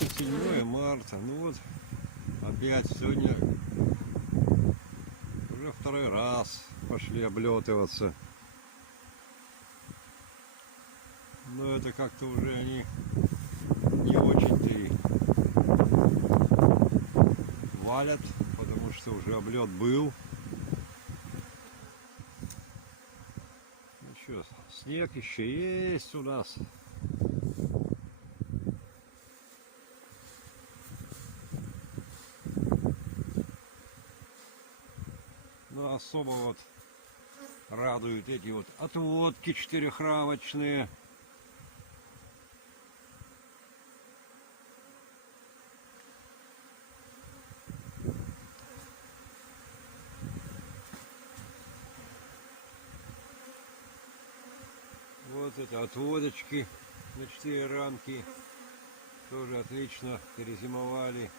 7 марта. Ну вот, опять сегодня уже второй раз пошли облетываться. Но это как-то уже они не очень-то и валят, потому что уже облет был. Ну что, снег еще есть у нас. Но особо вот радуют эти вот отводки четырехрамочные. Вот это отводочки на 4 рамки. Тоже отлично перезимовали.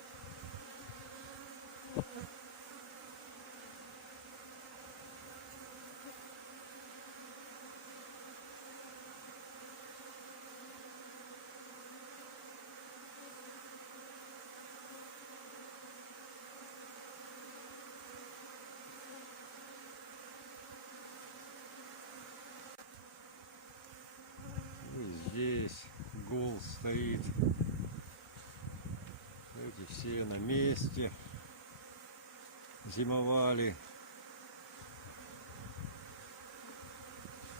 И здесь гул стоит. Эти все на месте зимовали.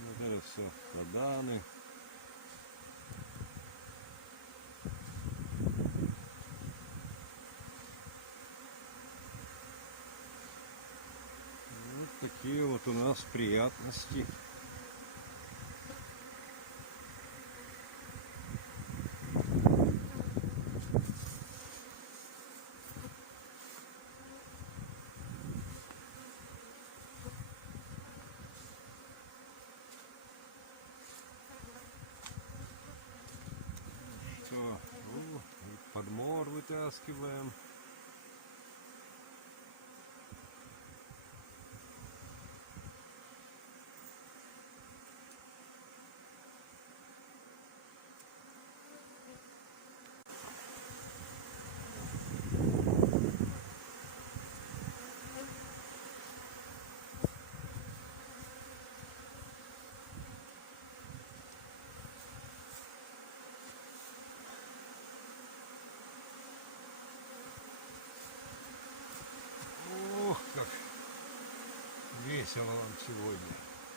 Вот это все каданы. Вот такие вот у нас приятности. Что, ну, подмор вытаскиваем. Ох, как весело вам сегодня.